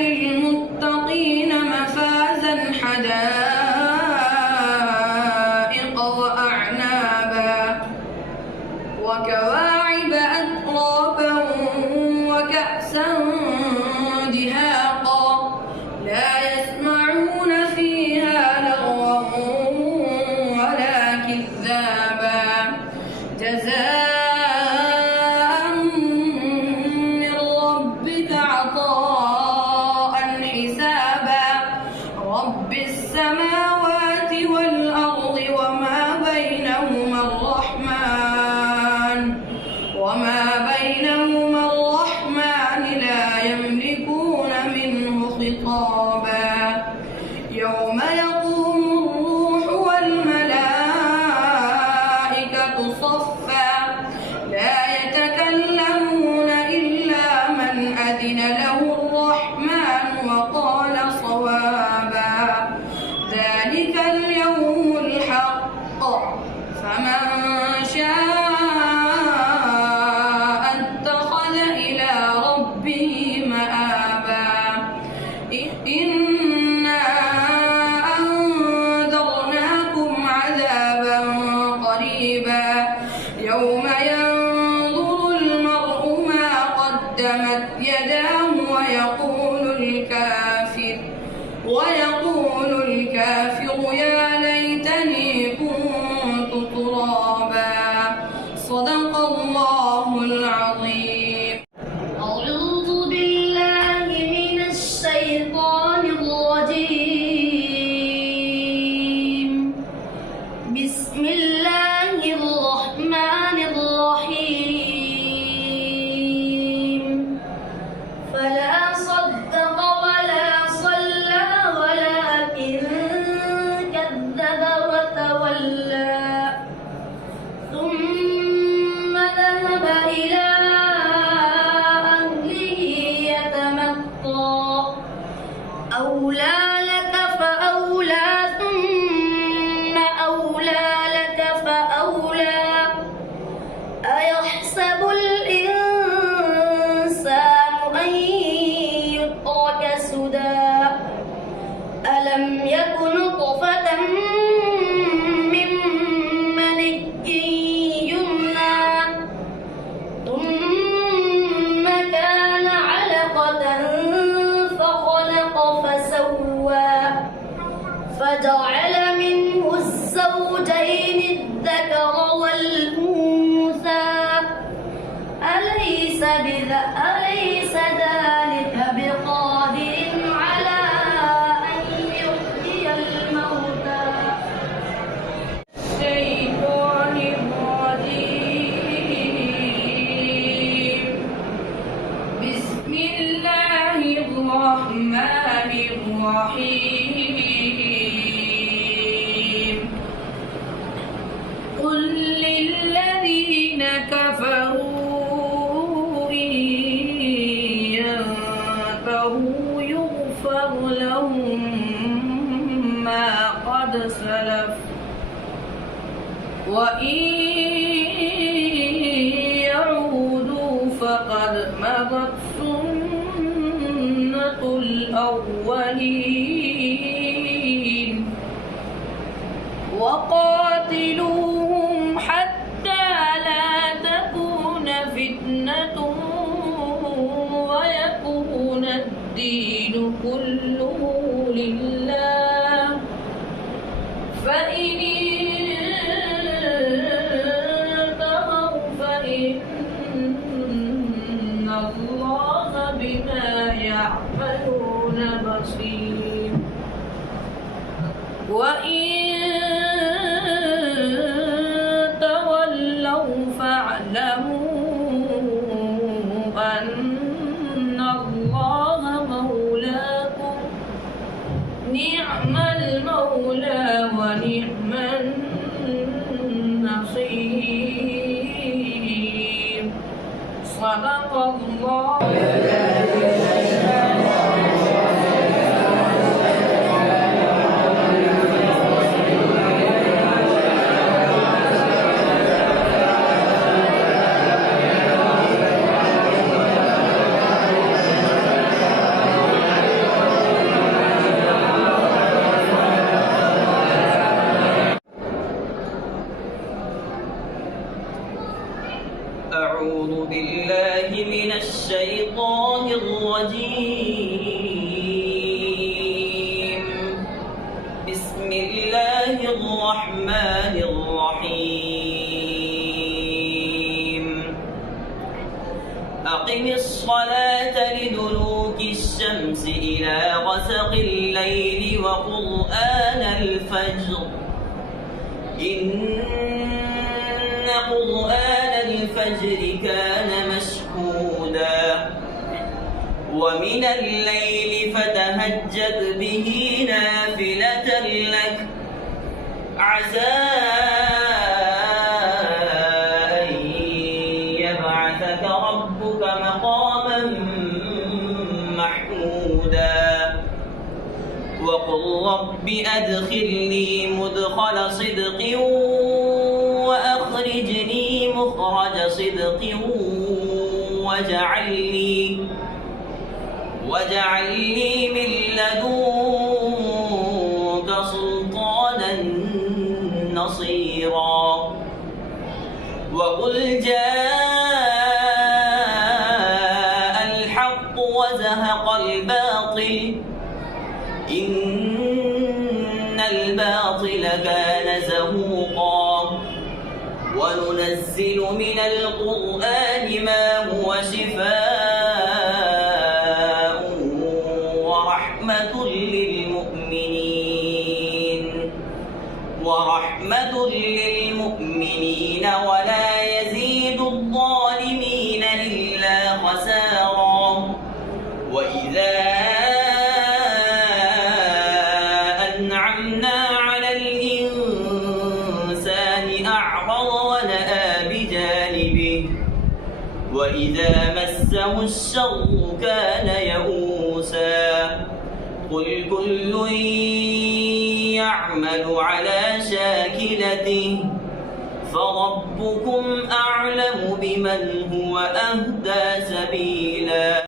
للمتقين مفازا حدائق وأعنابا وكواعب أترابا وكأسا دهاقا لا يسمعون فيها لغوا ولا كذابا جزاء من ربك عطاء حسابا رب السماوات والأرض وما بينهما الرحمن لا يملكون منه خطابا يوم يقوم الروح والملائكة صفا لا يتكلمون إلا من أذن له الرحمن وقال صوابا ذلك اليوم الحق فمن شاء اتخذ إلى ربه مآبا إنا أنذرناكم عذابا قريبا يوم ينظر المرء ما قدمت يداه ويقول الكافر يا ليتني كنت ترابا صدق الله العظيم. أعوذ بالله من الشيطان الرجيم. بسم الله الرحمن الرحيم. فلا صدق ولا صلى ولكن كذب وتولى ثم ذهب إلى أهله يتمطى أولى لك فأولى ثم أولى لك فأولى أيحسب الإنسان أن يترك سدى ألم يك نطفة من مني يمنى ثم كان علقة فخلق فسوى فجعل منه الزوجين الذكر والأنثى أليس ذلك بقادر على أن يحيي الموتى. الشيطان الرجيم بسم الله الرحمن الرحيم قل للذين كفروا إن ينتهوا يغفر لهم ما قد سلف وإن يعودوا فقد مضت سنة الأولين وقاتلوهم حتى لا تكون فتنة ويكون الدين كله لله فإن انتهوا فإن الله بما يعملون بصير وإن تولوا فاعلموا أن الله مولاكم نعم المولى ونعم النصير صدق الله. الرجيم. بسم الله الرحمن الرحيم. أقم الصلاة لدلوك الشمس إلى غسق الليل وقرآن الفجر إن قرآن الفجر كان مشهودا ومن الليل فتهجد به نافلة لك عسى أن يبعثك ربك مقاما محمودا وقل رب أدخلني مدخل صدق وأخرجني مخرج صدق واجعل لي من لدنك سلطانا نصيرا وقل جاء الحق وزهق الباطل إن الباطل كان زهوقا وننزل من القرآن ما هو شفاء ورحمة للمؤمنين ولا يزيد الظالمين إلا خسارا وإذا أنعمنا على الإنسان أعرض ونأى بجانبه وإذا مسه الشر كان يئوسا قل كل يعمل على شاكلته فربكم أعلم بمن هو أهدى سبيلا.